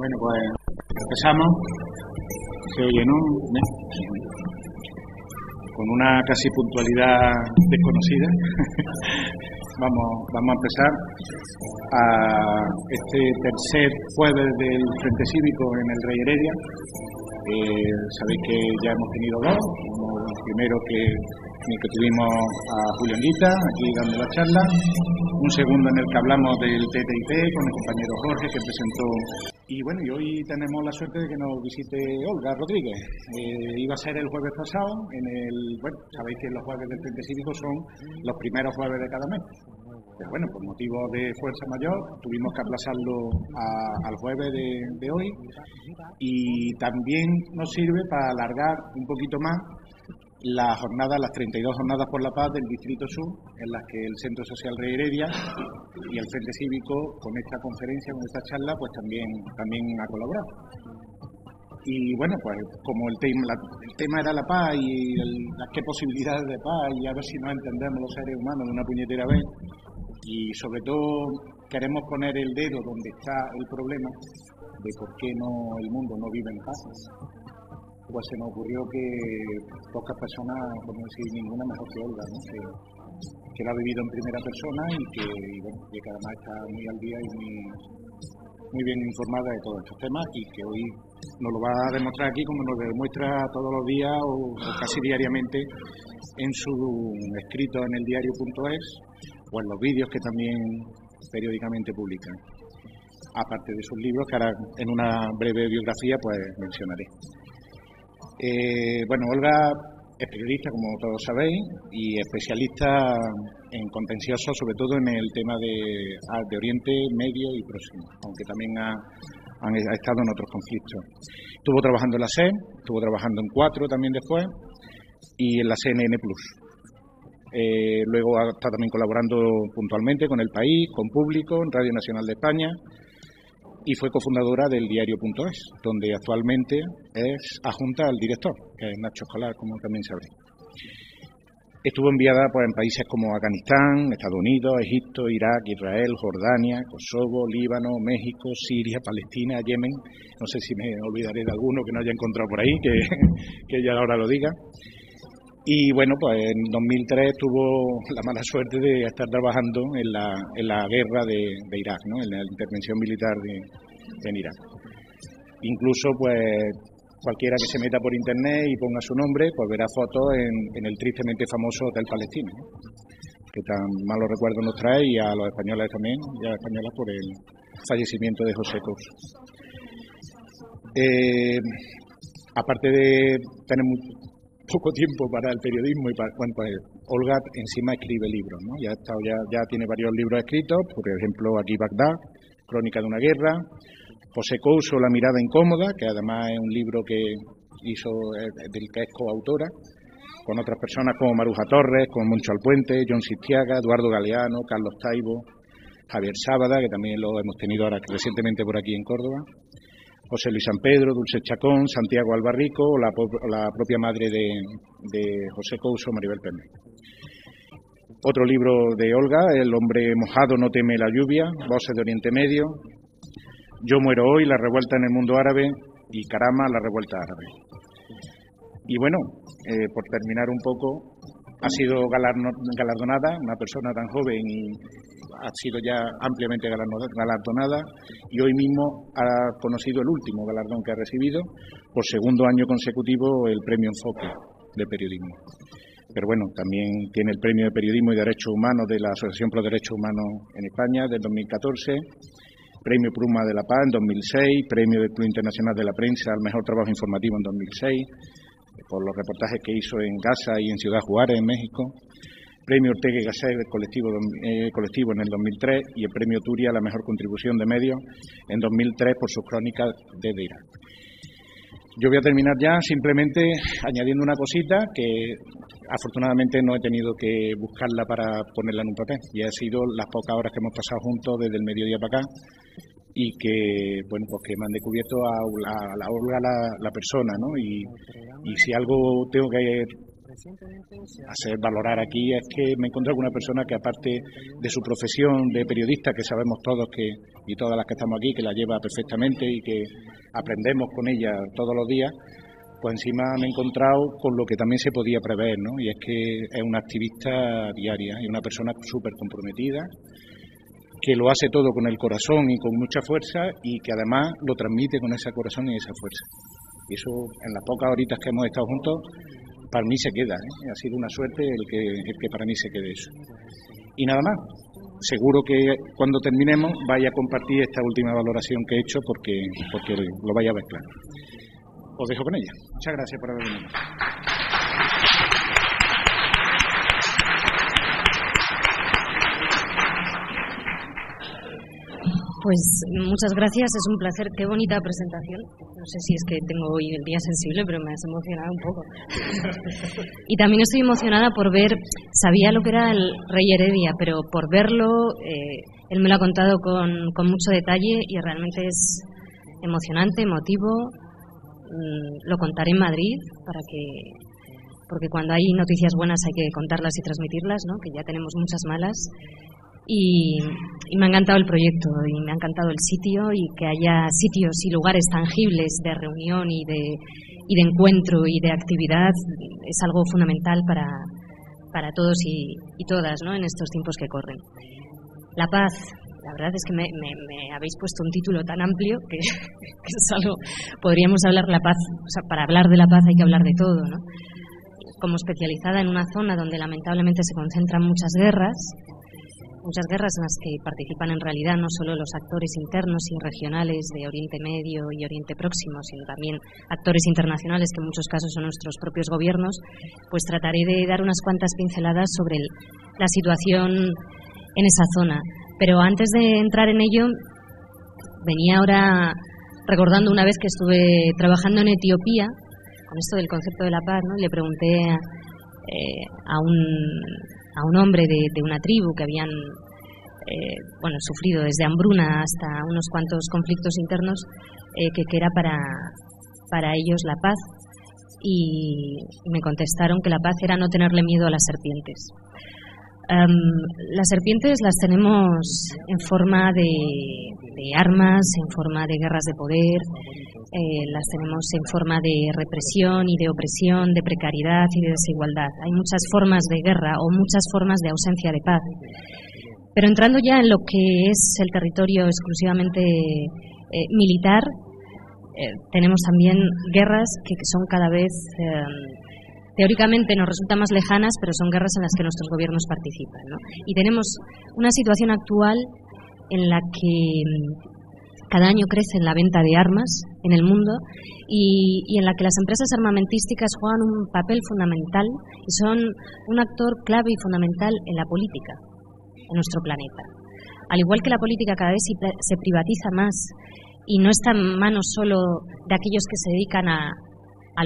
Bueno, pues empezamos. Se oye, ¿no? Con una casi puntualidad desconocida. Vamos a empezar a este tercer jueves del Frente Cívico en el Rey Heredia. Sabéis que ya hemos tenido dos. El primero en el que tuvimos a Julio Anguita aquí dando la charla. Un segundo en el que hablamos del TTIP con el compañero Jorge, que presentó. Y bueno, y hoy tenemos la suerte de que nos visite Olga Rodríguez. Iba a ser el jueves pasado. Bueno, sabéis que los jueves del Frente Cívico son los primeros jueves de cada mes. Pero bueno, por motivos de fuerza mayor, tuvimos que aplazarlo al jueves de hoy. Y también nos sirve para alargar un poquito más las 32 jornadas por la paz del Distrito Sur, en las que el Centro Social Rey Heredia y el Frente Cívico, con esta conferencia, con esta charla, pues también ha colaborado. Y bueno, pues como el tema era la paz y qué posibilidades de paz, y a ver si nos entendemos los seres humanos de una puñetera vez, y sobre todo queremos poner el dedo donde está el problema de por qué el mundo no vive en paz. Pues se nos ocurrió que pocas personas, por no decir ninguna, mejor que Olga, ¿no? que lo ha vivido en primera persona y que además está muy al día y muy bien informada de todos estos temas, y que hoy nos lo va a demostrar aquí, como nos lo demuestra todos los días o casi diariamente en su escrito en el diario.es o en los vídeos que también periódicamente publican, aparte de sus libros que ahora en una breve biografía pues mencionaré. Bueno, Olga es periodista, como todos sabéis, y especialista en contencioso, sobre todo en el tema de Oriente Medio y Próximo, aunque también ha estado en otros conflictos. Estuvo trabajando en la SER, estuvo trabajando en 4 también después, y en la CNN+. Luego ha estado también colaborando puntualmente con El País, con Público, en Radio Nacional de España, y fue cofundadora del diario.es, donde actualmente es adjunta al director, que es Nacho Escolar, como también sabréis. Estuvo enviada pues, en países como Afganistán, Estados Unidos, Egipto, Irak, Israel, Jordania, Kosovo, Líbano, México, Siria, Palestina, Yemen. No sé si me olvidaré de alguno que no haya encontrado por ahí, que ella ahora lo diga. Y bueno, pues en 2003 tuvo la mala suerte de estar trabajando en la guerra de Irak, ¿no? En la intervención militar en Irak. Incluso, pues, cualquiera que se meta por internet y ponga su nombre, pues verá fotos en el tristemente famoso Hotel Palestino, ¿no? Que tan malos recuerdos nos trae, y a los españoles también, y a las españolas por el fallecimiento de José Couso. Aparte de tener poco tiempo para el periodismo y bueno, pues Olga encima escribe libros, ¿no? Ya tiene varios libros escritos, por ejemplo aquí Bagdad, Crónica de una guerra, José Couso, La mirada incómoda, que además es un libro que hizo del que es coautora, con otras personas como Maruja Torres, como Moncho Alpuente, John Sistiaga, Eduardo Galeano, Carlos Taibo, Javier Sábada, que también lo hemos tenido ahora recientemente por aquí en Córdoba, José Luis San Pedro, Dulce Chacón, Santiago Albarrico, o la propia madre de José Couso, Maribel Pérez. Otro libro de Olga, El hombre mojado no teme la lluvia, Voces de Oriente Medio, Yo muero hoy, La revuelta en el mundo árabe, y Karama, La revuelta árabe. Y bueno, por terminar un poco, ha sido galardonada, una persona tan joven y ha sido ya ampliamente galardonada, y hoy mismo ha conocido el último galardón que ha recibido, por segundo año consecutivo, el Premio Enfoque de Periodismo. Pero bueno, también tiene el Premio de Periodismo y Derechos Humanos de la Asociación Pro Derechos Humanos en España del 2014, Premio Pluma de la Paz en 2006, Premio del Club Internacional de la Prensa al Mejor Trabajo Informativo en 2006, por los reportajes que hizo en Gaza y en Ciudad Juárez, en México, Premio Ortega y Gasset colectivo en el 2003, y el Premio Turia a la Mejor Contribución de Medios en 2003 por sus crónicas desde Irak. Yo voy a terminar ya simplemente añadiendo una cosita que afortunadamente no he tenido que buscarla para ponerla en un papel, y ha sido las pocas horas que hemos pasado juntos desde el mediodía para acá, y que bueno, pues que me han descubierto a Olga la persona, ¿no? Y si algo tengo que hacer valorar aquí es que me encontré con una persona que, aparte de su profesión de periodista, que sabemos todos y todas las que estamos aquí, que la lleva perfectamente y que aprendemos con ella todos los días, pues encima me he encontrado con lo que también se podía prever, ¿no? Y es que es una activista diaria y una persona súper comprometida, que lo hace todo con el corazón y con mucha fuerza, y que además lo transmite con ese corazón y esa fuerza. Y eso, en las pocas horitas que hemos estado juntos, para mí se queda, ¿eh? Ha sido una suerte el que para mí se quede eso. Y nada más. Seguro que cuando terminemos vaya a compartir esta última valoración que he hecho porque lo vaya a ver claro. Os dejo con ella. Muchas gracias por haber venido. Pues muchas gracias, es un placer, qué bonita presentación. No sé si es que tengo hoy el día sensible, pero me has emocionado un poco. Y también estoy emocionada por ver, sabía lo que era el Rey Heredia, pero por verlo, él me lo ha contado con mucho detalle y realmente es emocionante, emotivo. Lo contaré en Madrid porque cuando hay noticias buenas hay que contarlas y transmitirlas, ¿no? Que ya tenemos muchas malas. Y me ha encantado el proyecto y me ha encantado el sitio, y que haya sitios y lugares tangibles de reunión y de encuentro y de actividad es algo fundamental para todos y todas, ¿no? En estos tiempos que corren. La paz, la verdad es que me habéis puesto un título tan amplio que es algo, podríamos hablar la paz, o sea, para hablar de la paz hay que hablar de todo, ¿no? Como especializada en una zona donde lamentablemente se concentran muchas guerras en las que participan en realidad no solo los actores internos y regionales de Oriente Medio y Oriente Próximo, sino también actores internacionales que en muchos casos son nuestros propios gobiernos, pues trataré de dar unas cuantas pinceladas sobre la situación en esa zona. Pero antes de entrar en ello, venía ahora recordando una vez que estuve trabajando en Etiopía, con esto del concepto de la paz, ¿no? Y le pregunté a un hombre de una tribu que habían sufrido desde hambruna hasta unos cuantos conflictos internos, que era para ellos la paz, y me contestaron que la paz era no tenerle miedo a las serpientes. Las serpientes las tenemos en forma de armas, en forma de guerras de poder, las tenemos en forma de represión y de opresión, de precariedad y de desigualdad. Hay muchas formas de guerra o muchas formas de ausencia de paz. Pero entrando ya en lo que es el territorio exclusivamente militar, tenemos también guerras que son cada vez, teóricamente nos resultan más lejanas, pero son guerras en las que nuestros gobiernos participan, ¿no? Y tenemos una situación actual en la que cada año crece la venta de armas en el mundo y en la que las empresas armamentísticas juegan un papel fundamental y son un actor clave y fundamental en la política en nuestro planeta. Al igual que la política cada vez se privatiza más y no está en manos solo de aquellos que se dedican a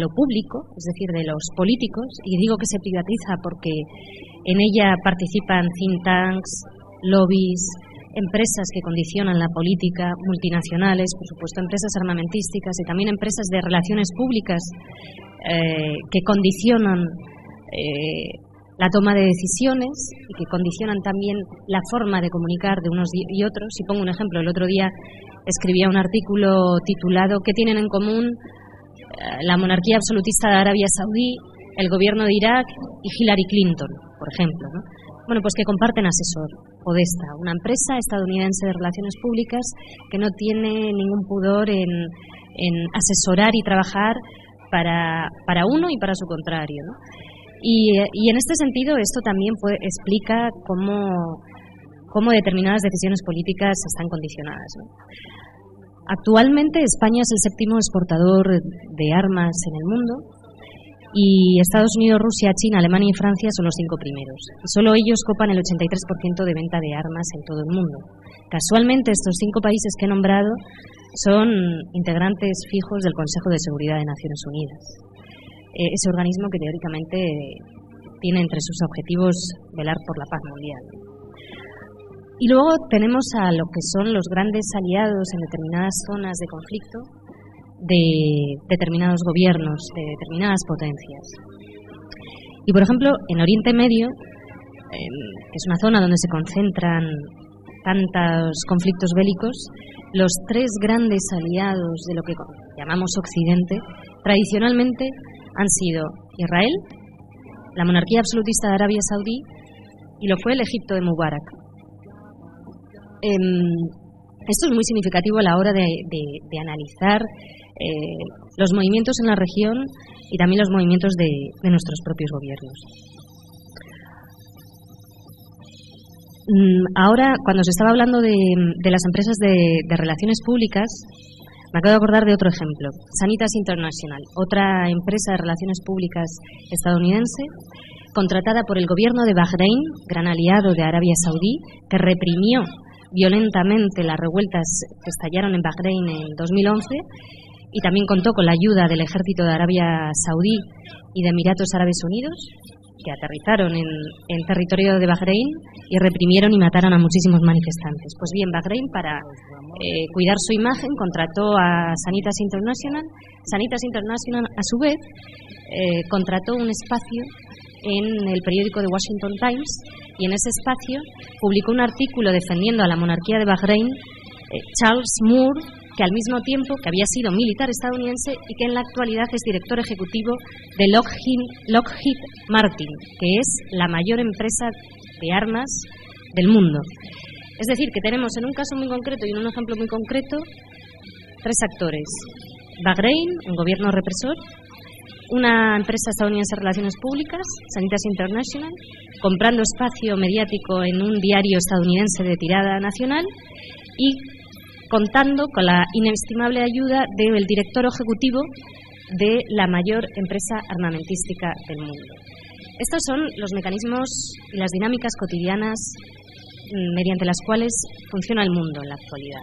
lo público, es decir, de los políticos, y digo que se privatiza porque en ella participan think tanks, lobbies, empresas que condicionan la política, multinacionales, por supuesto empresas armamentísticas y también empresas de relaciones públicas que condicionan la toma de decisiones y que condicionan también la forma de comunicar de unos y otros. Y pongo un ejemplo, el otro día escribía un artículo titulado ¿Qué tienen en común la monarquía absolutista de Arabia Saudí, el gobierno de Irak y Hillary Clinton, por ejemplo, ¿no? Bueno, pues que comparten asesor, Podesta, una empresa estadounidense de relaciones públicas que no tiene ningún pudor en asesorar y trabajar para uno y para su contrario, ¿no? Y en este sentido esto también explica cómo determinadas decisiones políticas están condicionadas, ¿no? Actualmente España es el séptimo exportador de armas en el mundo y Estados Unidos, Rusia, China, Alemania y Francia son los 5 primeros. Y solo ellos copan el 83% de venta de armas en todo el mundo. Casualmente estos 5 países que he nombrado son integrantes fijos del Consejo de Seguridad de Naciones Unidas. Ese organismo que teóricamente tiene entre sus objetivos velar por la paz mundial. Y luego tenemos a lo que son los grandes aliados en determinadas zonas de conflicto de determinados gobiernos, de determinadas potencias. Y, por ejemplo, en Oriente Medio, que es una zona donde se concentran tantos conflictos bélicos, los tres grandes aliados de lo que llamamos Occidente, tradicionalmente han sido Israel, la monarquía absolutista de Arabia Saudí y lo fue el Egipto de Mubarak. Esto es muy significativo a la hora de analizar los movimientos en la región y también los movimientos de nuestros propios gobiernos. Ahora, cuando se estaba hablando de las empresas de relaciones públicas, me acabo de acordar de otro ejemplo. Sanitas International, otra empresa de relaciones públicas estadounidense, contratada por el gobierno de Bahrein, gran aliado de Arabia Saudí, que reprimió violentamente las revueltas que estallaron en Bahrein en 2011 y también contó con la ayuda del ejército de Arabia Saudí y de Emiratos Árabes Unidos, que aterrizaron en territorio de Bahrein y reprimieron y mataron a muchísimos manifestantes. Pues bien, Bahrein, para cuidar su imagen, contrató a Sanitas International. Sanitas International, a su vez, contrató un espacio en el periódico The Washington Times y en ese espacio publicó un artículo defendiendo a la monarquía de Bahrein, Charles Moore, que al mismo tiempo que había sido militar estadounidense y que en la actualidad es director ejecutivo de Lockheed Martin, que es la mayor empresa de armas del mundo. Es decir, que tenemos en un caso muy concreto y en un ejemplo muy concreto tres actores: Bahrein, un gobierno represor; una empresa estadounidense de relaciones públicas, Sanitas International, comprando espacio mediático en un diario estadounidense de tirada nacional; y contando con la inestimable ayuda del director ejecutivo de la mayor empresa armamentística del mundo. Estos son los mecanismos y las dinámicas cotidianas mediante las cuales funciona el mundo en la actualidad.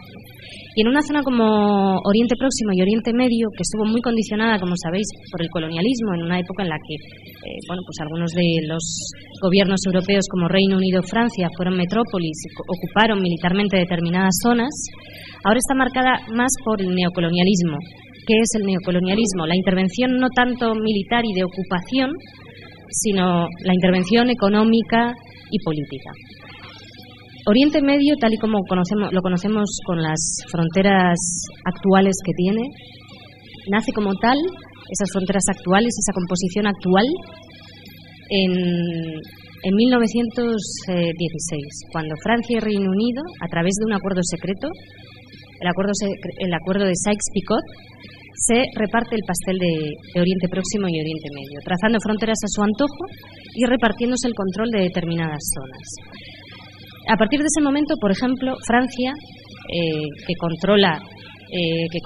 Y en una zona como Oriente Próximo y Oriente Medio, que estuvo muy condicionada, como sabéis, por el colonialismo, en una época en la que pues algunos de los gobiernos europeos como Reino Unido, Francia, fueron metrópolis y ocuparon militarmente determinadas zonas, ahora está marcada más por el neocolonialismo. ¿Qué es el neocolonialismo? La intervención no tanto militar y de ocupación, sino la intervención económica y política. Oriente Medio, tal y como lo conocemos con las fronteras actuales que tiene, nace como tal, esas fronteras actuales, esa composición actual, en 1916, cuando Francia y Reino Unido, a través de un acuerdo secreto, el acuerdo de Sykes-Picot, se reparte el pastel de Oriente Próximo y Oriente Medio, trazando fronteras a su antojo y repartiéndose el control de determinadas zonas. A partir de ese momento, por ejemplo, Francia, que controla, que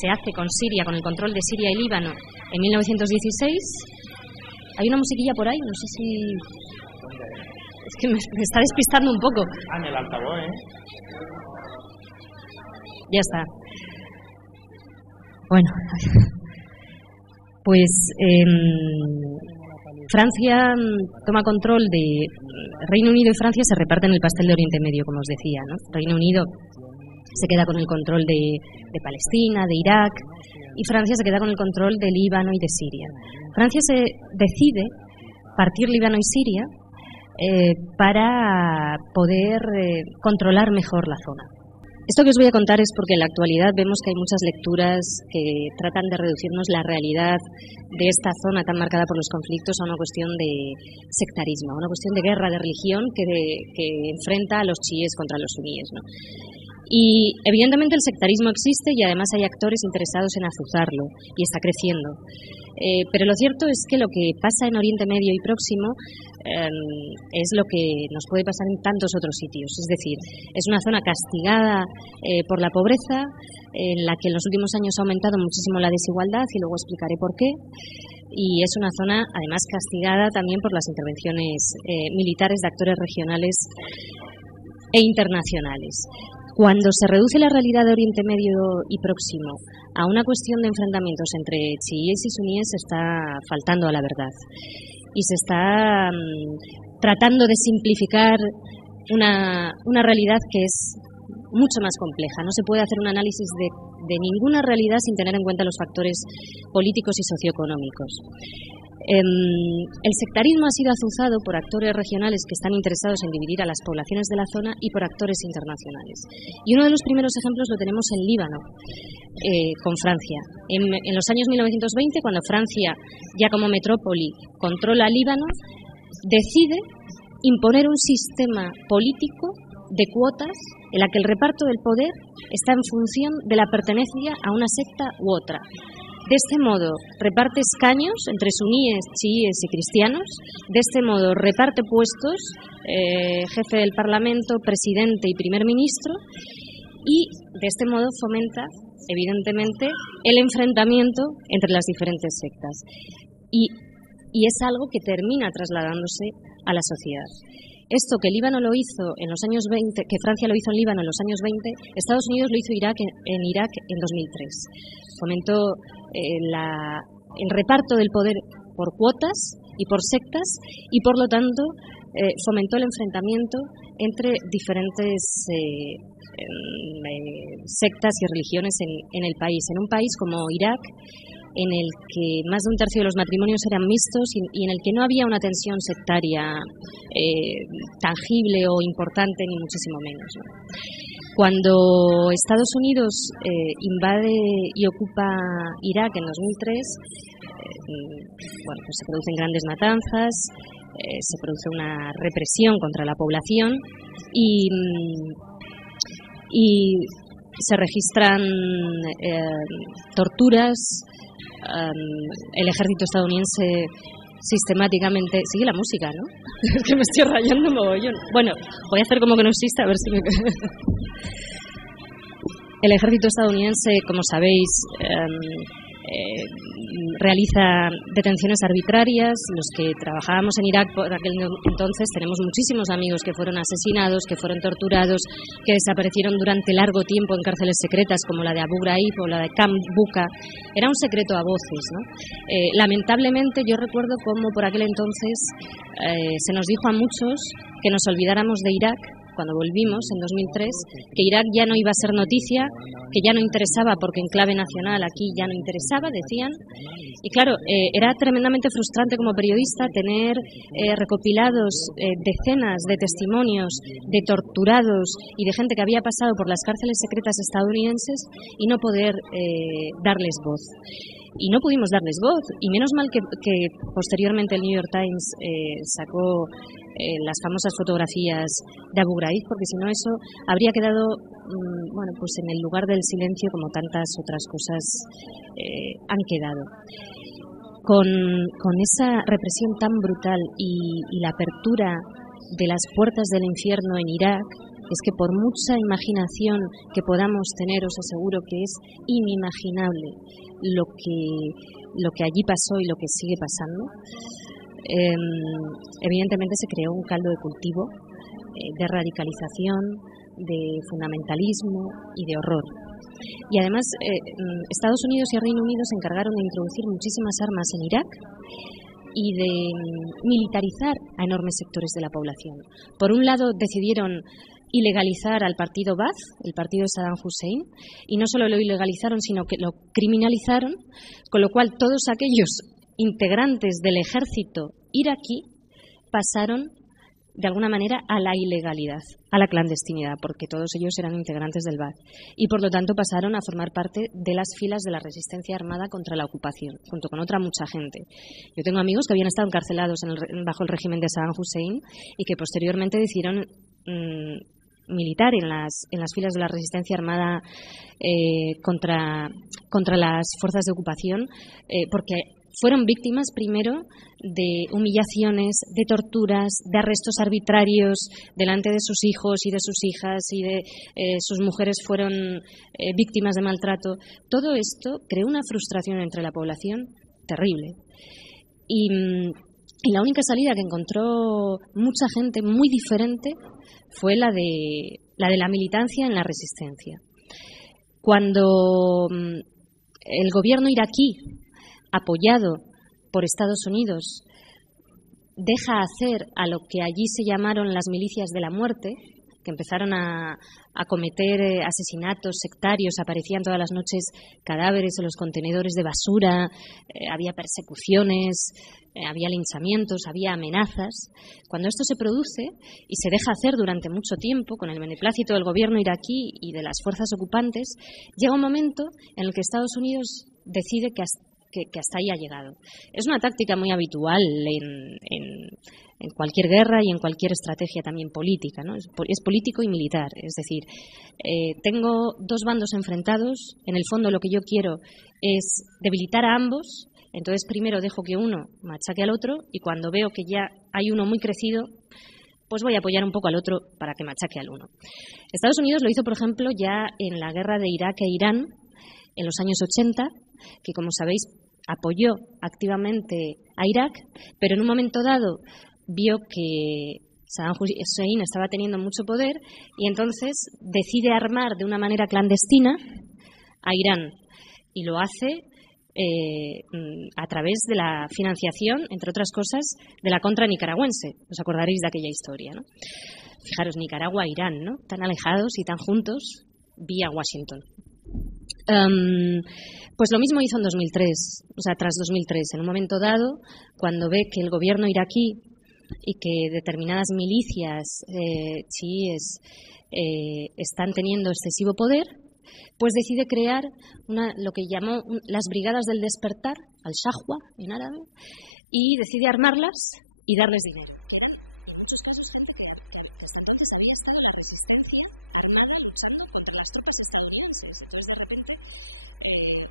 se hace con Siria, con el control de Siria y Líbano en 1916. Hay una musiquilla por ahí, no sé si... Es que me está despistando un poco. En el altavoz, Ya está. Bueno, pues Francia toma control de... Reino Unido y Francia se reparten el pastel de Oriente Medio, como os decía, ¿no? Reino Unido se queda con el control de Palestina, de Irak, y Francia se queda con el control de Líbano y de Siria. Francia se decide partir Líbano y Siria para poder controlar mejor la zona. Esto que os voy a contar es porque en la actualidad vemos que hay muchas lecturas que tratan de reducirnos la realidad de esta zona tan marcada por los conflictos a una cuestión de sectarismo, a una cuestión de guerra de religión que enfrenta a los chiíes contra los suníes, ¿no? Y evidentemente el sectarismo existe y además hay actores interesados en azuzarlo y está creciendo. Pero lo cierto es que lo que pasa en Oriente Medio y Próximo es lo que nos puede pasar en tantos otros sitios. Es decir, es una zona castigada por la pobreza, en la que en los últimos años ha aumentado muchísimo la desigualdad y luego explicaré por qué. Y es una zona además castigada también por las intervenciones militares de actores regionales e internacionales. Cuando se reduce la realidad de Oriente Medio y Próximo a una cuestión de enfrentamientos entre chiíes y suníes, se está faltando a la verdad y se está tratando de simplificar una realidad que es mucho más compleja. No se puede hacer un análisis de ninguna realidad sin tener en cuenta los factores políticos y socioeconómicos. El sectarismo ha sido azuzado por actores regionales que están interesados en dividir a las poblaciones de la zona y por actores internacionales. Y uno de los primeros ejemplos lo tenemos en Líbano, con Francia. En los años 1920, cuando Francia, ya como metrópoli, controla Líbano, decide imponer un sistema político de cuotas en la que el reparto del poder está en función de la pertenencia a una secta u otra. De este modo, reparte escaños entre suníes, chiíes y cristianos. De este modo, reparte puestos, jefe del Parlamento, presidente y primer ministro. Y de este modo fomenta, evidentemente, el enfrentamiento entre las diferentes sectas. Y es algo que termina trasladándose a la sociedad. Esto que Líbano lo hizo en los años 20, que Francia lo hizo en Líbano en los años 20, Estados Unidos lo hizo en Irak en 2003. Fomentó el reparto del poder por cuotas y por sectas y, por lo tanto, fomentó el enfrentamiento entre diferentes sectas y religiones en el país. En un país como Irak, en el que más de un tercio de los matrimonios eran mixtos y en el que no había una tensión sectaria tangible o importante, ni muchísimo menos, ¿no? Cuando Estados Unidos invade y ocupa Irak en 2003, pues se producen grandes matanzas, se produce una represión contra la población y se registran torturas. El ejército estadounidense sistemáticamente... Sigue la música, ¿no? Es que me estoy rayando un mogollón. Bueno, voy a hacer como que no existe, a ver si me... El ejército estadounidense, como sabéis, realiza detenciones arbitrarias. Los que trabajábamos en Irak por aquel entonces tenemos muchísimos amigos que fueron asesinados, que fueron torturados, que desaparecieron durante largo tiempo en cárceles secretas como la de Abu Ghraib o la de Camp Bucca. Era un secreto a voces, ¿no? Lamentablemente yo recuerdo cómo por aquel entonces se nos dijo a muchos que nos olvidáramos de Irak cuando volvimos en 2003, que Irak ya no iba a ser noticia, que ya no interesaba porque en clave nacional aquí ya no interesaba, decían. Y claro, era tremendamente frustrante como periodista tener recopilados decenas de testimonios de torturados y de gente que había pasado por las cárceles secretas estadounidenses y no poder darles voz. Y no pudimos darles voz, y menos mal que posteriormente el New York Times sacó las famosas fotografías de Abu Ghraib, porque si no eso habría quedado pues en el lugar del silencio como tantas otras cosas han quedado. Con esa represión tan brutal y la apertura de las puertas del infierno en Irak, es que por mucha imaginación que podamos tener, os aseguro que es inimaginable lo que allí pasó y lo que sigue pasando. Evidentemente se creó un caldo de cultivo de radicalización, de fundamentalismo y de horror. Y además Estados Unidos y Reino Unido se encargaron de introducir muchísimas armas en Irak y de militarizar a enormes sectores de la población. Por un lado decidieron ilegalizar al partido Ba'ath, el partido de Saddam Hussein, y no solo lo ilegalizaron, sino que lo criminalizaron, con lo cual todos aquellos integrantes del ejército iraquí pasaron de alguna manera a la ilegalidad, a la clandestinidad, porque todos ellos eran integrantes del Ba'ath y por lo tanto pasaron a formar parte de las filas de la resistencia armada contra la ocupación, junto con otra mucha gente. Yo tengo amigos que habían estado encarcelados bajo el régimen de Saddam Hussein y que posteriormente decidieron militar en las filas de la resistencia armada contra las fuerzas de ocupación, porque fueron víctimas primero de humillaciones, de torturas, de arrestos arbitrarios delante de sus hijos y de sus hijas, y de sus mujeres fueron víctimas de maltrato. Todo esto creó una frustración entre la población terrible. Y la única salida que encontró mucha gente muy diferente fue la de la militancia en la resistencia. Cuando el gobierno iraquí, apoyado por Estados Unidos, deja hacer a lo que allí se llamaron las milicias de la muerte, que empezaron a cometer asesinatos sectarios, aparecían todas las noches cadáveres en los contenedores de basura, había persecuciones, había linchamientos, había amenazas. Cuando esto se produce y se deja hacer durante mucho tiempo, con el beneplácito del gobierno iraquí y de las fuerzas ocupantes, llega un momento en el que Estados Unidos decide que hasta ahí ha llegado. Es una táctica muy habitual en cualquier guerra y en cualquier estrategia también política, ¿no? Es político y militar. Es decir, tengo dos bandos enfrentados. En el fondo lo que yo quiero es debilitar a ambos. Entonces primero dejo que uno machaque al otro y cuando veo que ya hay uno muy crecido, pues voy a apoyar un poco al otro para que machaque al uno. Estados Unidos lo hizo, por ejemplo, ya en la guerra de Irak e Irán en los años 80, que como sabéis apoyó activamente a Irak, pero en un momento dado vio que Saddam Hussein estaba teniendo mucho poder y entonces decide armar de una manera clandestina a Irán y lo hace a través de la financiación, entre otras cosas, de la contra nicaragüense. Os acordaréis de aquella historia, ¿no? Fijaros, Nicaragua e Irán, ¿no? Tan alejados y tan juntos vía Washington. Pues lo mismo hizo en 2003, o sea, tras 2003, en un momento dado, cuando ve que el gobierno iraquí y que determinadas milicias chiíes están teniendo excesivo poder, pues decide crear lo que llamó las Brigadas del Despertar, al-Shahwa en árabe, y decide armarlas y darles dinero, que eran en muchos casos gente que hasta entonces había estado en la resistencia armada luchando contra las tropas estadounidenses. Entonces de repente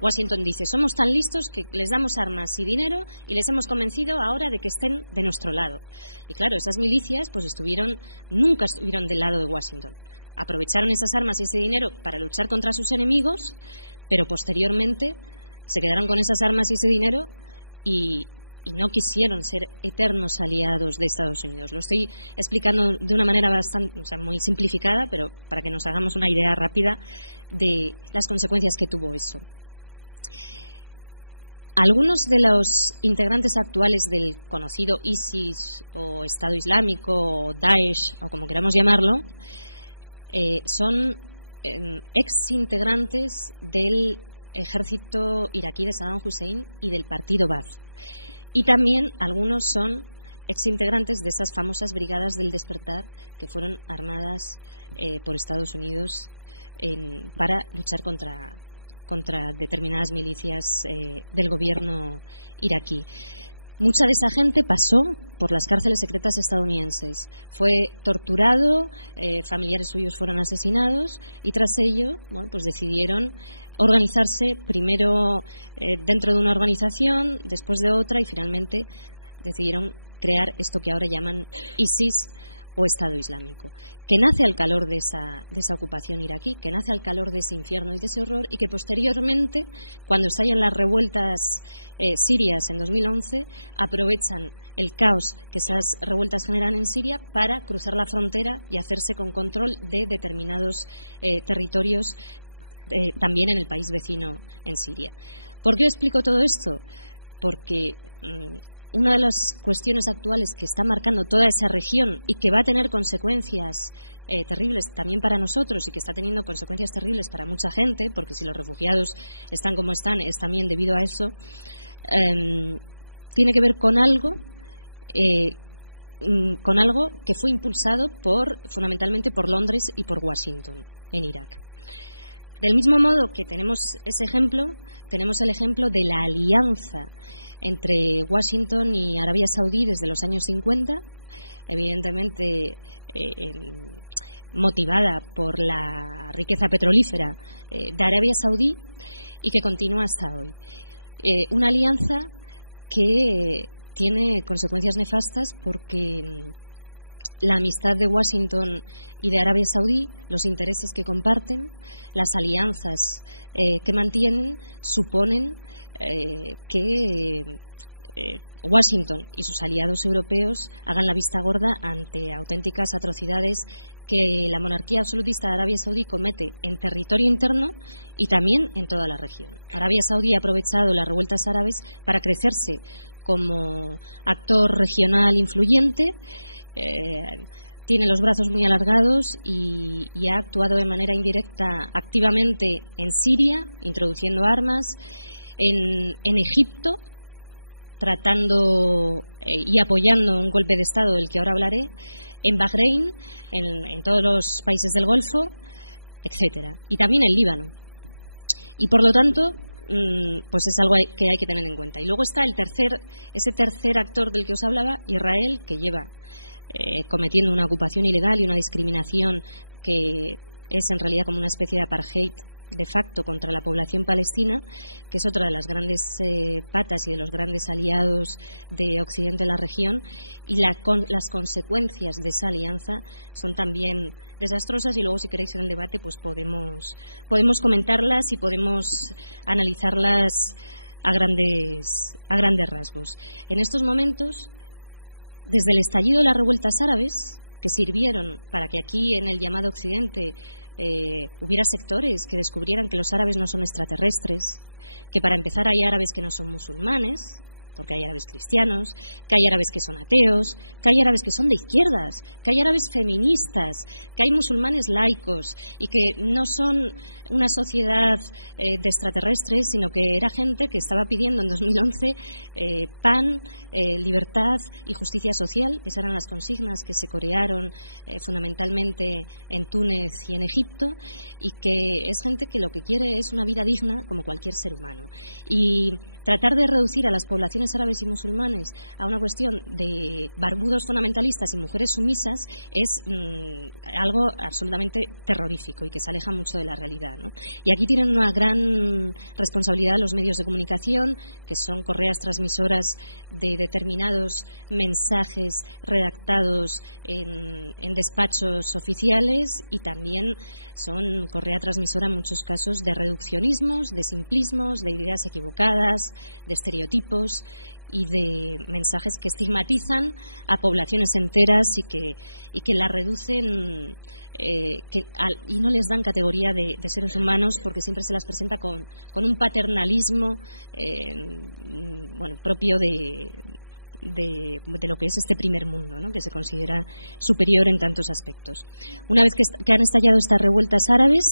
Washington dice, somos tan listos que les damos armas y dinero y les hemos convencido ahora de que estén de nuestro lado. Y claro, esas milicias pues nunca estuvieron del lado de Washington. Aprovecharon esas armas y ese dinero para luchar contra sus enemigos, pero posteriormente se quedaron con esas armas y ese dinero y no quisieron ser eternos aliados de Estados Unidos. Lo estoy explicando de una manera muy simplificada, pero para que nos hagamos una idea rápida de las consecuencias que tuvo eso. Algunos de los integrantes actuales del conocido ISIS o Estado Islámico o Daesh o como queramos llamarlo son ex-integrantes del ejército iraquí de Saddam Hussein y del partido Ba'ath. Y también algunos son ex-integrantes de esas famosas Brigadas del Despertar que fueron armadas por Estados Unidos para luchar contra determinadas milicias del gobierno iraquí. Mucha de esa gente pasó por las cárceles secretas estadounidenses. Fue torturado, familiares suyos fueron asesinados y tras ello, pues decidieron organizarse primero dentro de una organización, después de otra y finalmente decidieron crear esto que ahora llaman ISIS o Estado Islámico, que nace al calor de esa ocupación iraquí, que nace al calor de ese infierno y de ese horror y que posteriormente, cuando estallan las revueltas sirias en 2011, aprovechan el caos que esas revueltas generan en Siria para cruzar la frontera y hacerse con control de determinados territorios también en el país vecino en Siria. ¿Por qué explico todo esto? Porque una de las cuestiones actuales que está marcando toda esa región y que va a tener consecuencias terribles también para nosotros y que está teniendo consecuencias terribles para mucha gente, porque si los refugiados están como están es también debido a eso, tiene que ver con algo que fue impulsado fundamentalmente por Londres y por Washington en Irak. Del mismo modo que tenemos ese ejemplo, tenemos el ejemplo de la alianza entre Washington y Arabia Saudí desde los años 50, evidentemente motivada por la riqueza petrolífera de Arabia Saudí y que continúa hasta hoy. Una alianza que tiene consecuencias nefastas porque la amistad de Washington y de Arabia Saudí, los intereses que comparten, las alianzas que mantienen, suponen que Washington y sus aliados europeos hagan la vista gorda ante auténticas atrocidades que la monarquía absolutista de Arabia Saudí comete en territorio interno y también en toda la región. Arabia Saudí ha aprovechado las revueltas árabes para crecerse como actor regional influyente, tiene los brazos muy alargados y ha actuado de manera indirecta activamente en Siria, introduciendo armas, en Egipto, tratando y apoyando un golpe de Estado del que ahora hablaré, en Bahrein, en todos los países del Golfo, etcétera, y también en Líbano. Y por lo tanto, pues es algo que hay que tener en cuenta. Y luego está ese tercer actor del que os hablaba, Israel, que lleva cometiendo una ocupación ilegal y una discriminación que es en realidad como una especie de apartheid de facto contra la población palestina, que es otra de las grandes patas y de los grandes aliados de Occidente en la región, y las consecuencias de esa alianza son también desastrosas, y luego, si queréis, en el debate pues podemos comentarlas y podemos analizarlas a grandes rasgos. En estos momentos, desde el estallido de las revueltas árabes, que sirvieron para que aquí en el llamado Occidente hubiera sectores que descubrieran que los árabes no son extraterrestres, que para empezar hay árabes que no son musulmanes, porque hay árabes cristianos, que hay árabes que son ateos, que hay árabes que son de izquierdas, que hay árabes feministas, que hay musulmanes laicos, y que no son una sociedad de extraterrestres, sino que era gente que estaba pidiendo en 2011 pan, libertad y justicia social. Esas eran las consignas que se corearon fundamentalmente en Túnez y en Egipto, y que es gente que lo que quiere es una vida digna como cualquier ser humano. Y tratar de reducir a las poblaciones árabes y musulmanes a una cuestión de barbudos fundamentalistas y mujeres sumisas es algo absolutamente terrorífico y que se aleja mucho de la realidad, ¿no? Y aquí tienen una gran responsabilidad los medios de comunicación, que son correas transmisoras de determinados mensajes redactados en despachos oficiales, y también son correa transmisora en muchos casos de reduccionismos, de simplismos, de ideas equivocadas, de estereotipos y de mensajes que estigmatizan a poblaciones enteras y que las reducen y no les dan categoría de seres humanos, porque siempre se las presenta con un paternalismo propio de lo que es este primer mundo, ¿no?, que se considera superior en tantos aspectos. Una vez que han estallado estas revueltas árabes,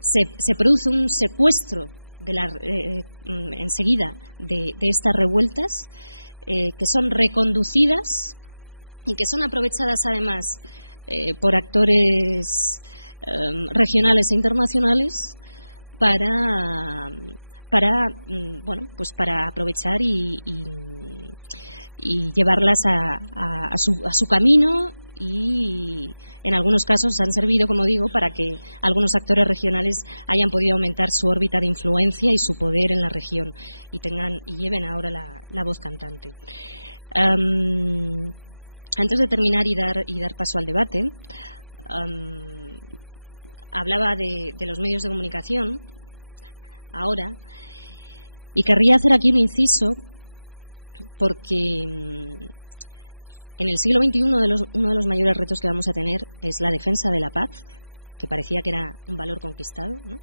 se produce un secuestro enseguida de estas revueltas, que son reconducidas y que son aprovechadas además por actores regionales e internacionales para aprovechar y llevarlas a su camino, y en algunos casos han servido, como digo, para que algunos actores regionales hayan podido aumentar su órbita de influencia y su poder en la región y lleven ahora la voz cantante. Antes de terminar y dar paso al debate, hablaba de los medios de comunicación ahora, y querría hacer aquí un inciso, porque en el siglo XXI uno de los mayores retos que vamos a tener es la defensa de la paz, que parecía que era un valor conquistado, ¿no?,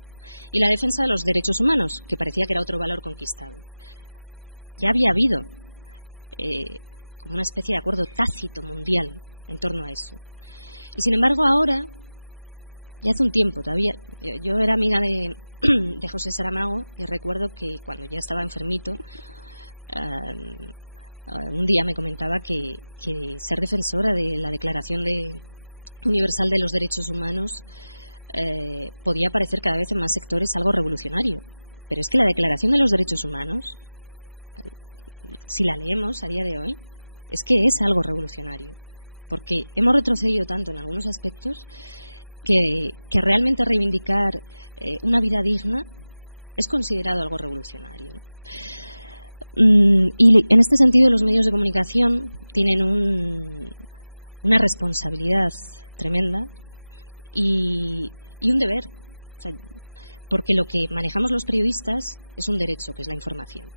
y la defensa de los derechos humanos, que parecía que era otro valor conquistado. Ya había habido como una especie de acuerdo tácito mundial en torno a eso. Y sin embargo ahora, ya hace un tiempo todavía, yo era amiga de José Saramago, y recuerdo que cuando ya estaba enfermito, un día me comentaba que ser defensora de la Declaración Universal de los Derechos Humanos podía parecer cada vez en más sectores algo revolucionario. Pero es que la Declaración de los Derechos Humanos, si la leemos a día de hoy, es que es algo revolucionario, porque hemos retrocedido tanto en algunos aspectos que realmente reivindicar una vida digna es considerado algo revolucionario, ¿no? Y en este sentido los medios de comunicación tienen una responsabilidad tremenda y un deber, o sea, porque lo que manejamos los periodistas es un derecho, que es la información,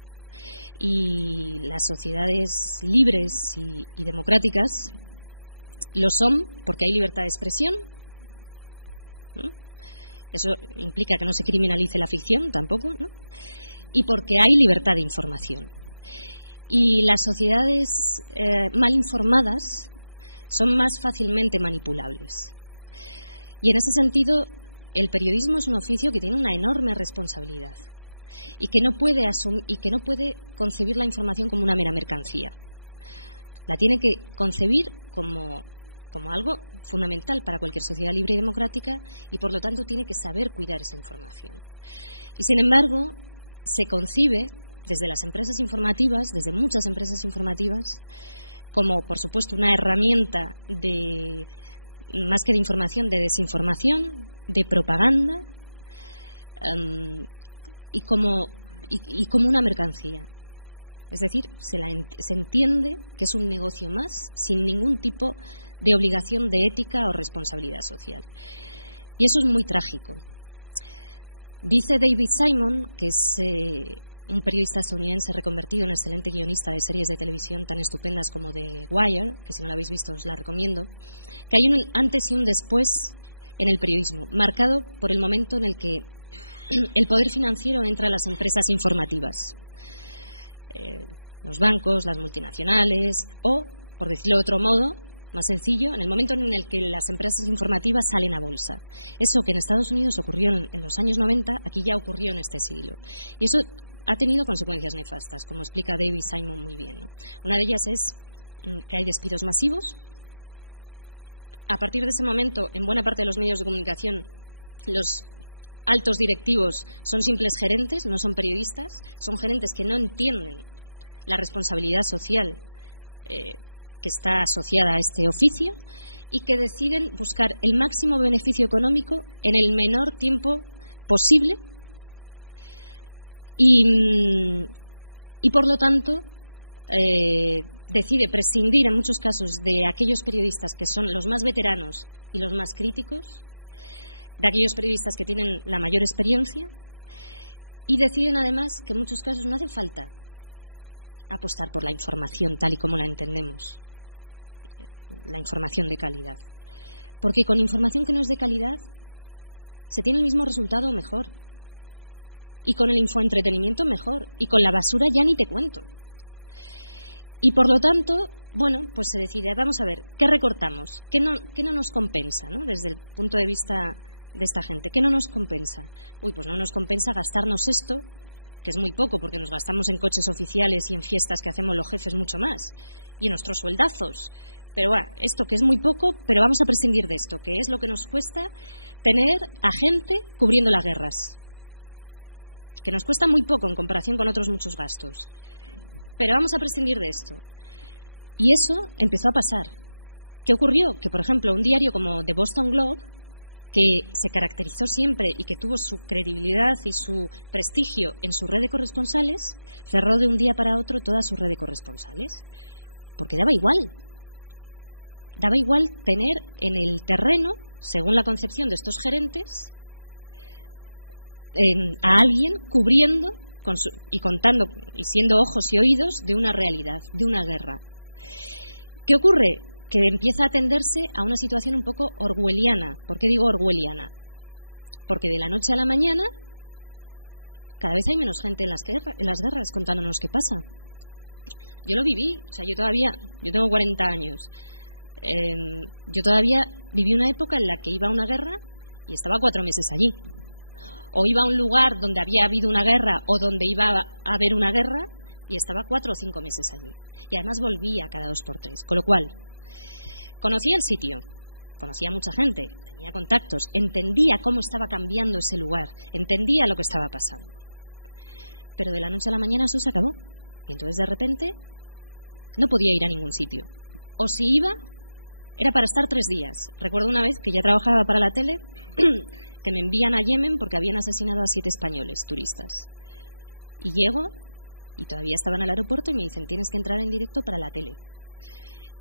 y las sociedades libres y democráticas lo son porque hay libertad de expresión, ¿no? Eso implica que no se criminalice la ficción tampoco, ¿no?, y porque hay libertad de información. Y las sociedades mal informadas son más fácilmente manipulables. Y en ese sentido, el periodismo es un oficio que tiene una enorme responsabilidad y que no puede concebir la información como una mera mercancía. La tiene que concebir como algo fundamental para cualquier sociedad libre y democrática, y por lo tanto tiene que saber cuidar esa información. Y sin embargo, se concibe desde las empresas informativas, desde muchas empresas informativas, como por supuesto una herramienta de, más que de información, de desinformación, de propaganda, y como una mercancía. Es decir, se entiende que es un negocio más sin ningún tipo de obligación de ética o responsabilidad social. Y eso es muy trágico. Dice David Simon, que es un periodista estadounidense reconvertido en excelente guionista de series de televisión tan estupendas como The Wire, que si no la habéis visto os la recomiendo, que hay un antes y un después en el periodismo, marcado por el momento en el que el poder financiero entra a las empresas informativas. Los bancos, las multinacionales, o, por decirlo de otro modo, más sencillo, en el momento en el que las empresas informativas salen a bolsa. Eso que en Estados Unidos ocurrió en los años 90, aquí ya ocurrió en este siglo. Y eso ha tenido consecuencias nefastas, como explica David Simon muy bien, ¿no? Una de ellas es que hay despidos masivos. A partir de ese momento, en buena parte de los medios de comunicación, los altos directivos son simples gerentes, no son periodistas, son gerentes que no entienden la responsabilidad social que está asociada a este oficio y que deciden buscar el máximo beneficio económico en el menor tiempo posible y por lo tanto decide prescindir en muchos casos de aquellos periodistas que son los más veteranos y los más críticos, de aquellos periodistas que tienen la mayor experiencia, y deciden además que en muchos casos no hace falta apostar por la información tal y como la entendemos, la información de calidad, porque con información que no es de calidad se tiene el mismo resultado o mejor, y con el infoentretenimiento mejor, y con la basura ya ni te cuento. Y por lo tanto, bueno, pues se decide, vamos a ver, ¿qué recortamos? ¿Qué no nos compensa, ¿no? Desde el punto de vista de esta gente? ¿Qué no nos compensa? Uy, pues no nos compensa gastarnos esto, que es muy poco, porque nos gastamos en coches oficiales y en fiestas que hacemos los jefes mucho más, y en nuestros sueldazos. Pero bueno, esto que es muy poco, pero vamos a prescindir de esto, que es lo que nos cuesta tener a gente cubriendo las guerras, que nos cuesta muy poco en comparación con otros muchos gastos. Pero vamos a prescindir de esto. Y eso empezó a pasar. ¿Qué ocurrió? Que, por ejemplo, un diario como The Boston Globe, que se caracterizó siempre y que tuvo su credibilidad y su prestigio en su red de corresponsales, cerró de un día para otro toda su red de corresponsales. Porque daba igual. Daba igual tener en el terreno, según la concepción de estos gerentes, a alguien cubriendo y contando y siendo ojos y oídos de una realidad, de una guerra. ¿Qué ocurre? Que empieza a tenderse a una situación un poco orwelliana. ¿Por qué digo orwelliana? Porque de la noche a la mañana cada vez hay menos gente en las guerras contándonos qué pasa. Yo lo viví, o sea, yo tengo 40 años. Yo todavía viví una época en la que iba a una guerra y estaba 4 meses allí. O iba a un lugar donde había habido una guerra o donde iba a haber una guerra y estaba 4 o 5 meses allí. Y además volvía cada 2 por 3. Con lo cual, conocía el sitio, conocía a mucha gente, tenía contactos, entendía cómo estaba cambiando ese lugar, entendía lo que estaba pasando. Pero de la noche a la mañana eso se acabó. Y entonces de repente no podía ir a ningún sitio. O si iba, era para estar 3 días. Recuerdo una vez que ya trabajaba para la tele, que me envían a Yemen porque habían asesinado a 7 españoles turistas. Y llego, y todavía estaban al aeropuerto, y me dicen, tienes que entrar en directo para la tele.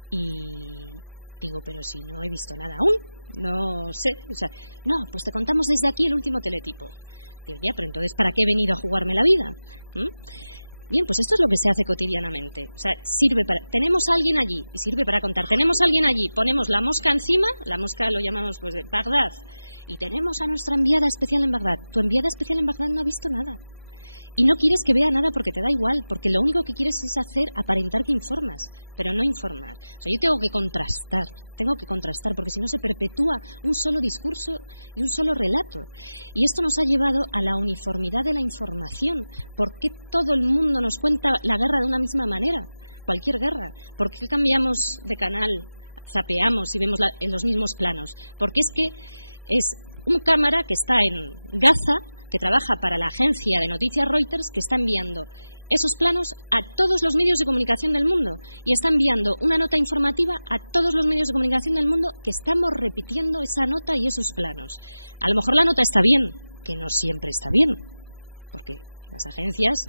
Y digo, pero si no he visto nada aún, no sé. O sea, no, pues te contamos desde aquí el último teletipo. Digo, ya, pero entonces, ¿para qué he venido a jugarme la vida? Bien, pues esto es lo que se hace cotidianamente. O sea, sirve para... Tenemos a alguien allí y sirve para contar. Tenemos a alguien allí, ponemos la mosca encima, la mosca lo llamamos pues Bagdad, y tenemos a nuestra enviada especial en Bagdad. Tu enviada especial en Bagdad no ha visto nada. Y no quieres que vea nada porque te da igual, porque lo único que quieres es aparentar que informas, pero no informar. O sea, yo tengo que contrastar, porque si no se perpetúa un solo discurso y un solo relato. Y esto nos ha llevado a la uniformidad de la información. ¿Por qué todo el mundo nos cuenta la guerra de una misma manera? Cualquier guerra. ¿Por qué cambiamos de canal, zapeamos y vemos en los mismos planos? Porque es que es un cámara que está en Gaza, que trabaja para la agencia de noticias Reuters, que está enviando esos planos a todos los medios de comunicación del mundo y está enviando una nota informativa a todos los medios de comunicación del mundo que estamos repitiendo esa nota y esos planos. A lo mejor la nota está bien, que no siempre está bien, porque las agencias,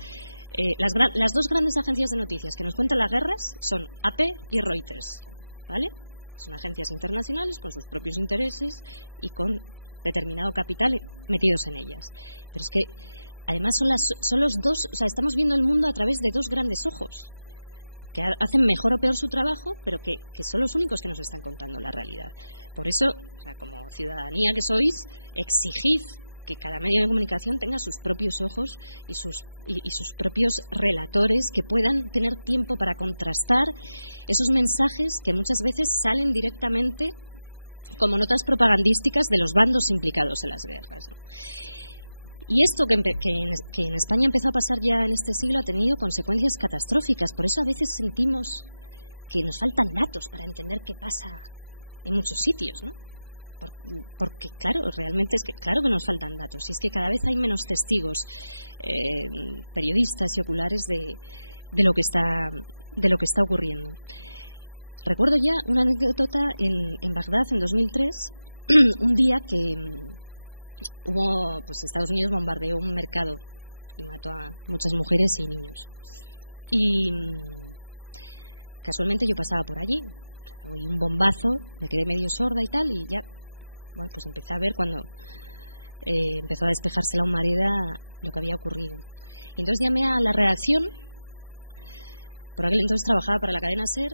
las dos grandes agencias de noticias que nos cuentan las guerras son AP y Reuters, ¿vale? Son agencias internacionales con sus propios intereses y con determinado capital metidos en ellas. Pero es que además son los dos, o sea, estamos viendo el mundo a través de dos grandes ojos que hacen mejor o peor su trabajo, pero que son los únicos que nos están contando la realidad. Por eso, o sea, como ciudadanía que sois, exigid que cada medio de comunicación tenga sus propios ojos y sus propios relatores que puedan tener tiempo para contrastar esos mensajes que muchas veces salen directamente como notas propagandísticas de los bandos implicados en las guerras, ¿no? Y esto que en España empezó a pasar ya en este siglo ha tenido consecuencias catastróficas. Por eso a veces sentimos que nos faltan datos para entender qué pasa en muchos sitios, ¿no? Porque claro, realmente es que claro que nos faltan datos. Y es que cada vez hay menos testigos, periodistas y oculares de lo que está ocurriendo. Recuerdo ya una anécdota en Bagdad en 2003, un día que Estados Unidos bombardeó un mercado y mató a muchas mujeres y niños. Y casualmente yo pasaba por allí, oí un bombazo, me quedé medio sorda y tal, y ya, bueno, pues empecé a ver cuando empezó a despejarse la humareda lo que había ocurrido. Y entonces llamé a la redacción, por aquel entonces trabajaba para la cadena SER,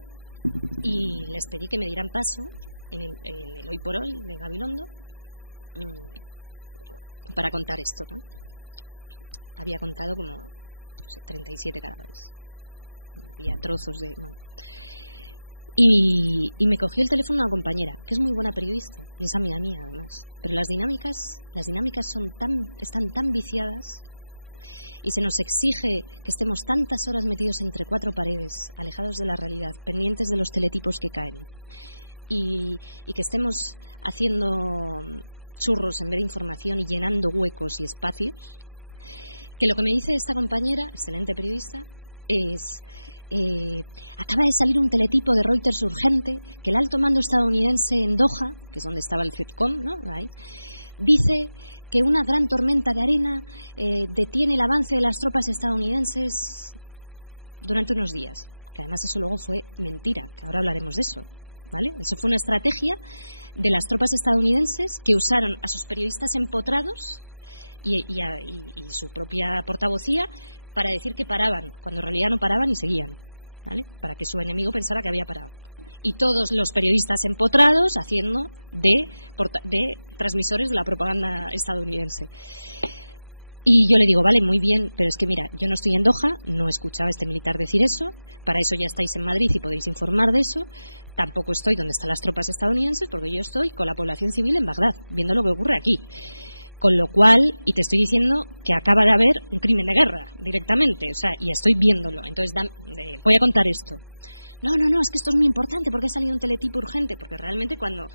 y les pedí que me dieran paso en el Hoy por Hoy de Gabilondo para contar esto, ¿no? Había contado como 37 cadáveres, había trozos de... Bueno. Y me cogió el teléfono una compañera que es muy buena periodista y es amiga mía además, pero las dinámicas están tan viciadas y se nos exige que estemos tantas horas metidos entre cuatro paredes, alejados de la realidad, pendientes de los teletipos que caen, y que estemos haciendo churros en vez de información y llenando huecos y espacios, que lo que me dice esta compañera, excelente periodista, es: acaba de salir un teletipo de Reuters urgente que el alto mando estadounidense en Doha, que es donde estaba el CETCOM, ¿no? Ahí, dice que una gran tormenta de arena detiene el avance de las tropas estadounidenses durante unos días. Que además eso luego fue mentira, que ahora hablaremos de eso, ¿vale? Eso fue una estrategia de las tropas estadounidenses que usaron a sus periodistas empotrados y su propia portavocía para decir que paraban, cuando en realidad no paraban y seguían, ¿vale? Para que su enemigo pensara que había parado. Y todos los periodistas empotrados haciendo de transmisores de la propaganda estadounidense. Y yo le digo, vale, muy bien, pero es que mira, yo no estoy en Doha, no escuchaba a este militar decir eso, para eso ya estáis en Madrid y podéis informar de eso, tampoco estoy donde están las tropas estadounidenses, porque yo estoy con la población civil en Bagdad, viendo lo que ocurre aquí. Con lo cual, y te estoy diciendo que acaba de haber un crimen de guerra, directamente, o sea, y estoy viéndolo, entonces voy a contar esto. No, es que esto es muy importante porque ha salido un teletipo urgente, porque realmente cuando,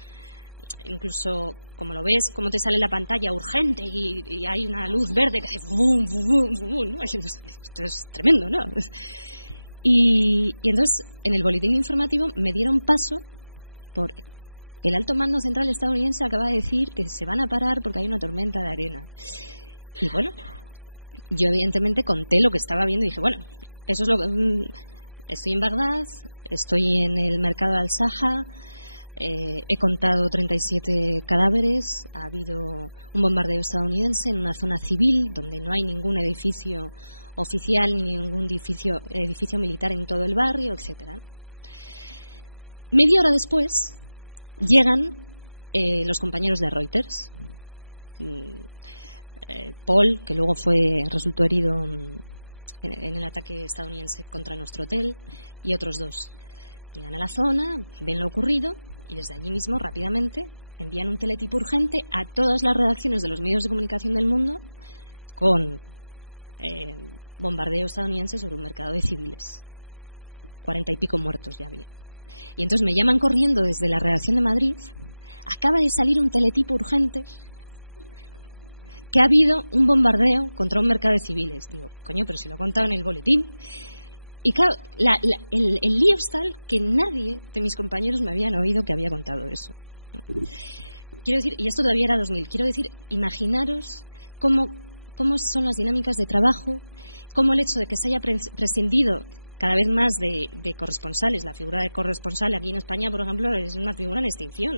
incluso como lo ves, como te sale la pantalla urgente y hay una luz verde que hace bum, bum, bum, bum, ¿no? Esto es tremendo, ¿no? Y entonces, en el boletín informativo me dieron paso por... El alto mando central estadounidense acaba de decir que se van a parar porque hay una tormenta de arena. Y bueno, yo evidentemente conté lo que estaba viendo y dije, bueno, eso es lo que... Estoy en Bagdad, estoy en el mercado de Al-Saha, he contado 37 cadáveres, ha habido un bombardeo estadounidense en una zona civil donde no hay ningún edificio oficial ni ningún edificio militar en todo el barrio, etcétera. Media hora después llegan los compañeros de Reuters, Paul, que luego resultó herido en el ataque estadounidense contra nuestro hotel, y otros 2. Llegan a la zona, ven lo ocurrido y desde allí mismo rápidamente envían un teletipo urgente a todas las redacciones de los medios de comunicación del mundo con bombardeo estadounidense sobre un mercado de civiles. 40 y pico muertos ya había. Y entonces me llaman corriendo desde la redacción de Madrid. Acaba de salir un teletipo urgente que ha habido un bombardeo contra un mercado de civiles. Digo, coño, pero si lo he contado en el boletín. Y claro, el lío es tal que nadie de mis compañeros me habían oído que había contado eso. Quiero decir, y esto todavía era 2000, quiero decir, imaginaros cómo son las dinámicas de trabajo, cómo el hecho de que se haya prescindido cada vez más de corresponsales. La figura de corresponsal aquí en España, por ejemplo, es una figura en extinción.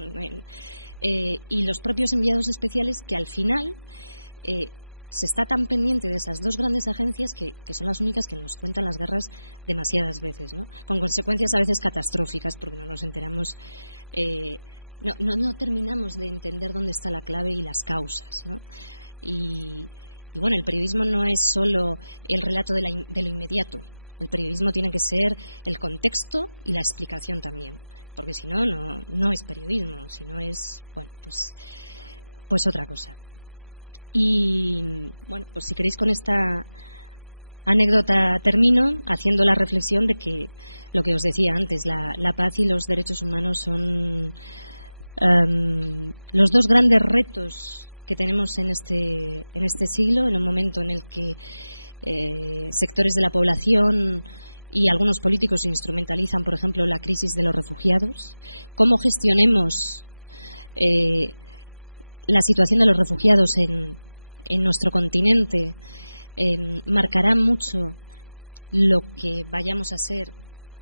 Y los propios enviados especiales, que al final se está tan pendiente de esas 2 grandes agencias que son las únicas que nos cuentan las guerras demasiadas veces, ¿no? Con consecuencias a veces catastróficas, porque no nos enteramos, no terminamos de entender dónde está la clave y las causas, ¿no? Y bueno, el periodismo no es solo el relato de lo inmediato. El periodismo tiene que ser el contexto y la explicación también, porque si no es periodismo, si no es, bueno, pues otra cosa. Y bueno, pues si queréis con esta anécdota termino haciendo la reflexión de que lo que os decía antes, la paz y los derechos humanos son los 2 grandes retos que tenemos en este siglo, en un momento en el que sectores de la población y algunos políticos instrumentalizan, por ejemplo, la crisis de los refugiados. Cómo gestionemos la situación de los refugiados en nuestro continente marcará mucho lo que vayamos a ser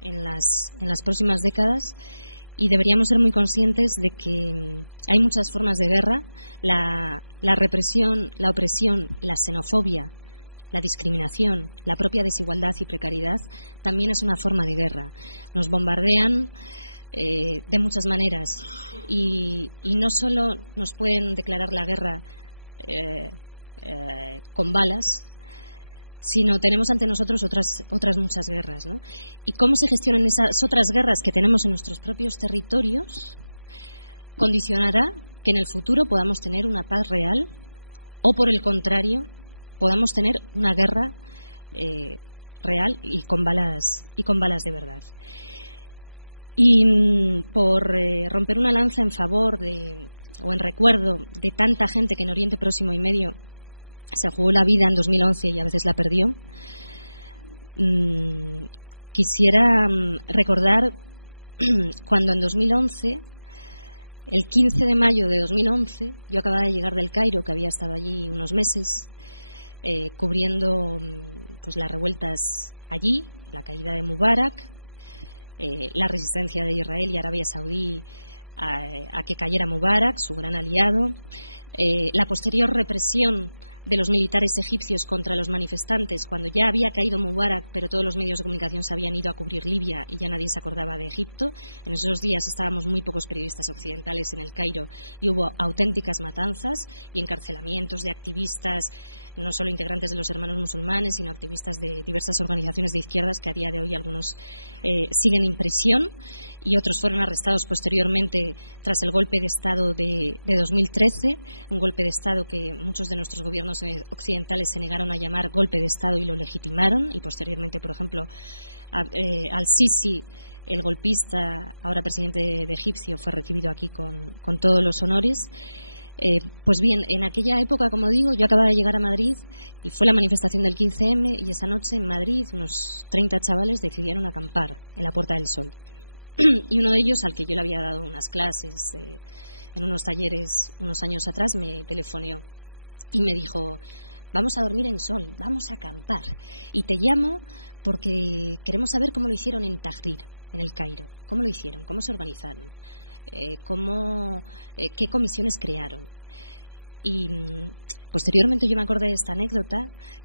en las próximas décadas, y deberíamos ser muy conscientes de que hay muchas formas de guerra. La represión, la opresión, la xenofobia, la discriminación, la propia desigualdad y precariedad también es una forma de guerra. Nos bombardean de muchas maneras y no solo nos pueden declarar la guerra con balas, sino tenemos ante nosotros otras muchas guerras, ¿no? Y cómo se gestionan esas otras guerras que tenemos en nuestros propios territorios condicionará que en el futuro podamos tener una paz real o, por el contrario, podamos tener una guerra real y con balas de verdad. Y por romper una lanza en favor o en recuerdo de tanta gente que en Oriente Próximo y Medio se jugó la vida en 2011 y a veces la perdió, quisiera recordar cuando en 2011, el 15 de mayo de 2011, yo acababa de llegar del Cairo, que había estado allí unos meses, cubriendo pues las revueltas allí, la caída de Mubarak, la resistencia de Israel y Arabia Saudí a que cayera Mubarak, su gran aliado, la posterior represión de los militares egipcios contra los manifestantes cuando ya había caído Mubarak, pero todos los medios de comunicación se habían ido a cubrir Libia y ya nadie se acordaba de Egipto. En esos días estábamos muy pocos periodistas occidentales en el Cairo y hubo auténticas matanzas y encarcelamientos de activistas, no solo integrantes de los hermanos musulmanes, sino activistas de diversas organizaciones de izquierdas que a día de hoy algunos siguen en prisión y otros fueron arrestados posteriormente tras el golpe de Estado de 2013, un golpe de Estado que muchos de nuestros gobiernos occidentales se negaron a llamar golpe de Estado y lo legitimaron, y posteriormente, por ejemplo, al-Sisi, el golpista, ahora presidente de Egipcio, fue recibido aquí con todos los honores. Pues bien, en aquella época, como digo, yo acababa de llegar a Madrid y fue la manifestación del 15M y esa noche en Madrid unos 30 chavales decidieron acampar en la Puerta del Sol. Y uno de ellos, al que yo le había dado unas clases en unos talleres unos años atrás, me telefoneó y me dijo: vamos a dormir en Sol, vamos a acampar. Y te llamo porque queremos saber cómo lo hicieron en Tahrir, en el Cairo. ¿Cómo lo hicieron? ¿Cómo se organizaron? ¿Qué comisiones crearon? Y Posteriormente yo me acordé de esta anécdota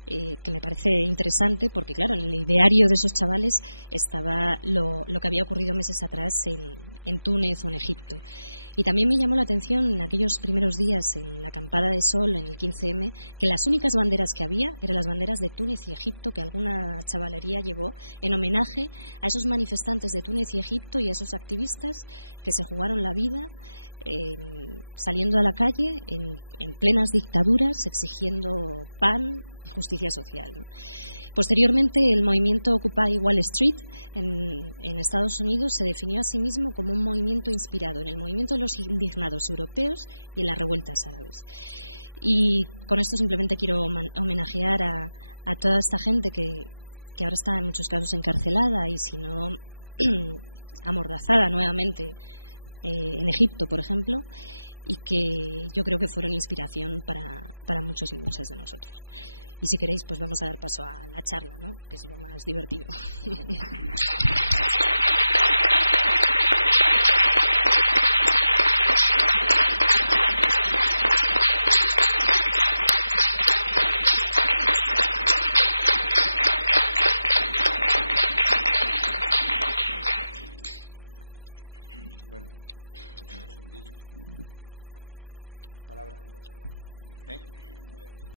que me parece interesante porque, claro, en el ideario de esos chavales estaba lo que había ocurrido meses atrás en Túnez o en Egipto. Y también me llamó la atención en aquellos primeros días en la acampada de sol, en el 15M, que las únicas banderas que había eran las banderas de Túnez y Egipto que alguna chavalería llevó en homenaje a esos manifestantes de Túnez y Egipto y a esos activistas que se jugaron la vida saliendo a la calle en plenas dictaduras exigiendo pan y justicia social, ¿no? Posteriormente, el movimiento Occupy Wall Street en Estados Unidos se definió a sí mismo como un movimiento inspirado en el movimiento de los indignados europeos y en las revueltas árabes. Y con esto simplemente quiero homenajear a toda esta gente que ahora está en muchos casos encarcelada y si no amordazada nuevamente en Egipto, por ejemplo, y que yo creo que fueron inspiración para muchos y muchas de nosotros. Y si queréis, pues vamos a dar paso a la charla, ¿no? Que es lo más divertido.